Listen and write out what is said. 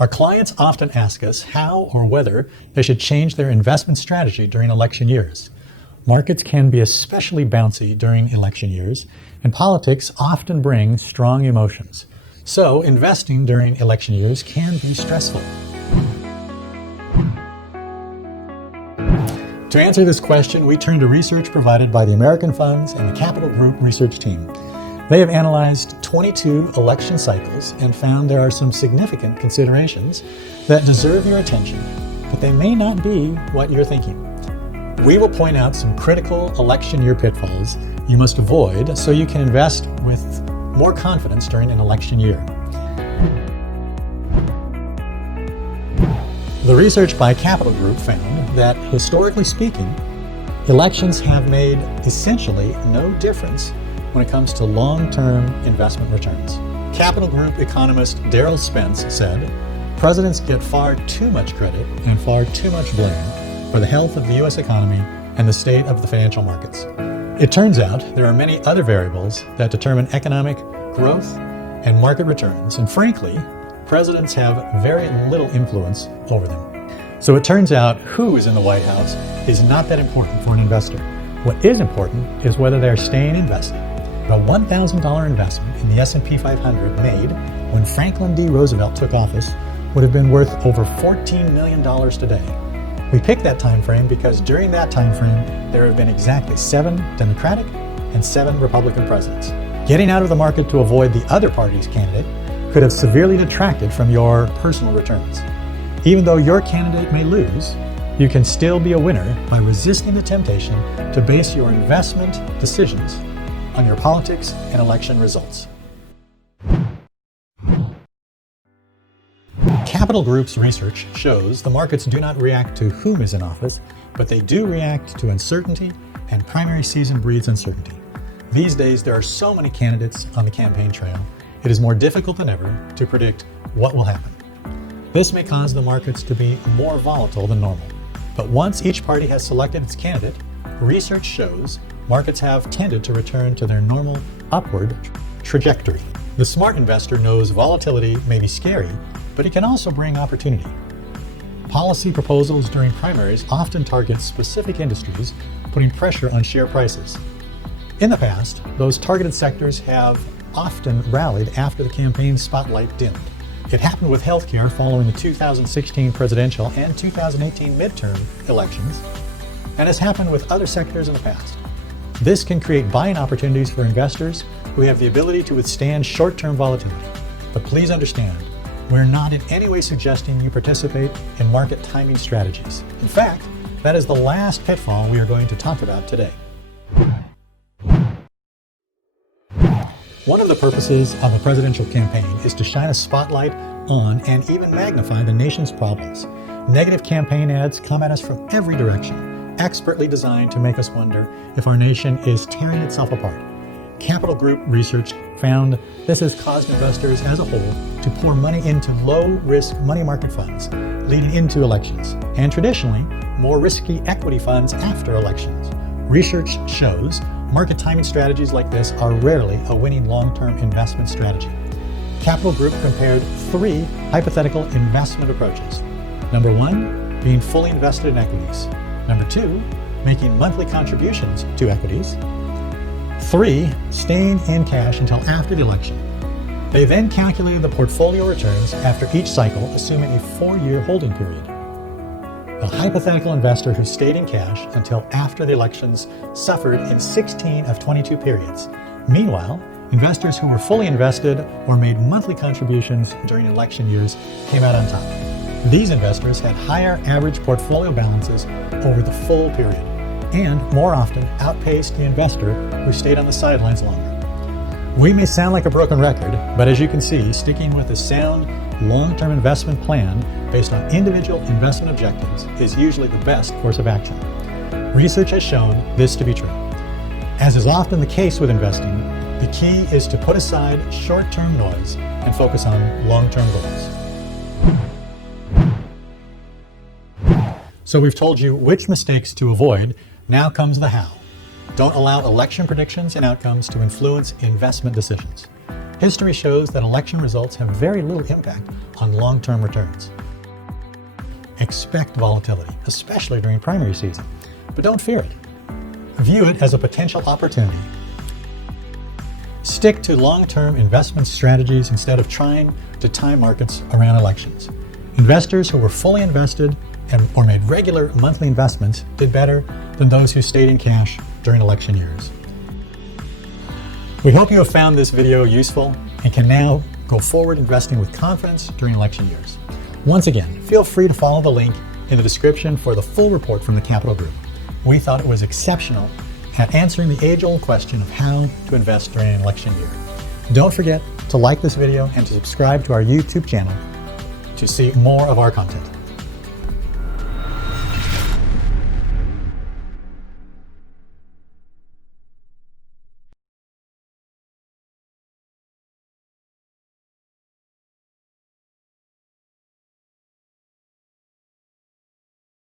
Our clients often ask us how or whether they should change their investment strategy during election years. Markets can be especially bouncy during election years, and politics often bring strong emotions. So investing during election years can be stressful. To answer this question, we turn to research provided by the American Funds and the Capital Group research team. They have analyzed 22 election cycles and found there are some significant considerations that deserve your attention, but they may not be what you're thinking. We will point out some critical election year pitfalls you must avoid so you can invest with more confidence during an election year. The research by Capital Group found that, historically speaking, elections have made essentially no difference when it comes to long-term investment returns. Capital Group economist Daryl Spence said, "Presidents get far too much credit and far too much blame for the health of the U.S. economy and the state of the financial markets. It turns out there are many other variables that determine economic growth and market returns, and frankly, presidents have very little influence over them. So it turns out who is in the White House is not that important for an investor. What is important is whether they're staying invested. A $1,000 investment in the S&P 500 made when Franklin D. Roosevelt took office would have been worth over $14 million today. We picked that time frame because during that time frame, there have been exactly 7 Democratic and 7 Republican presidents. Getting out of the market to avoid the other party's candidate could have severely detracted from your personal returns. Even though your candidate may lose, you can still be a winner by resisting the temptation to base your investment decisions on your politics and election results." Capital Group's research shows the markets do not react to whom is in office, but they do react to uncertainty, and primary season breeds uncertainty. These days, there are so many candidates on the campaign trail, it is more difficult than ever to predict what will happen. This may cause the markets to be more volatile than normal. But once each party has selected its candidate, research shows markets have tended to return to their normal upward trajectory. The smart investor knows volatility may be scary, but it can also bring opportunity. Policy proposals during primaries often target specific industries, putting pressure on share prices. In the past, those targeted sectors have often rallied after the campaign spotlight dimmed. It happened with healthcare following the 2016 presidential and 2018 midterm elections, and has happened with other sectors in the past. This can create buying opportunities for investors who have the ability to withstand short-term volatility. But please understand, we're not in any way suggesting you participate in market timing strategies. In fact, that is the last pitfall we are going to talk about today. One of the purposes of a presidential campaign is to shine a spotlight on and even magnify the nation's problems. Negative campaign ads come at us from every direction, expertly designed to make us wonder if our nation is tearing itself apart. Capital Group research found this has caused investors as a whole to pour money into low-risk money market funds leading into elections, and traditionally, more risky equity funds after elections. Research shows market timing strategies like this are rarely a winning long-term investment strategy. Capital Group compared 3 hypothetical investment approaches. Number 1, being fully invested in equities. Number 2, making monthly contributions to equities. 3, staying in cash until after the election. They then calculated the portfolio returns after each cycle, assuming a 4-year holding period. A hypothetical investor who stayed in cash until after the elections suffered in 16 of 22 periods. Meanwhile, investors who were fully invested or made monthly contributions during election years came out on top. These investors had higher average portfolio balances over the full period, and more often outpaced the investor who stayed on the sidelines longer. We may sound like a broken record, but as you can see, sticking with a sound, long-term investment plan based on individual investment objectives is usually the best course of action. Research has shown this to be true. As is often the case with investing, the key is to put aside short-term noise and focus on long-term goals. So we've told you which mistakes to avoid. Now comes the how. Don't allow election predictions and outcomes to influence investment decisions. History shows that election results have very little impact on long-term returns. Expect volatility, especially during primary season, but don't fear it. View it as a potential opportunity. Stick to long-term investment strategies instead of trying to time markets around elections. Investors who were fully invested or made regular monthly investments did better than those who stayed in cash during election years. We hope you have found this video useful and can now go forward investing with confidence during election years. Once again, feel free to follow the link in the description for the full report from the Capital Group. We thought it was exceptional at answering the age-old question of how to invest during an election year. Don't forget to like this video and to subscribe to our YouTube channel to see more of our content.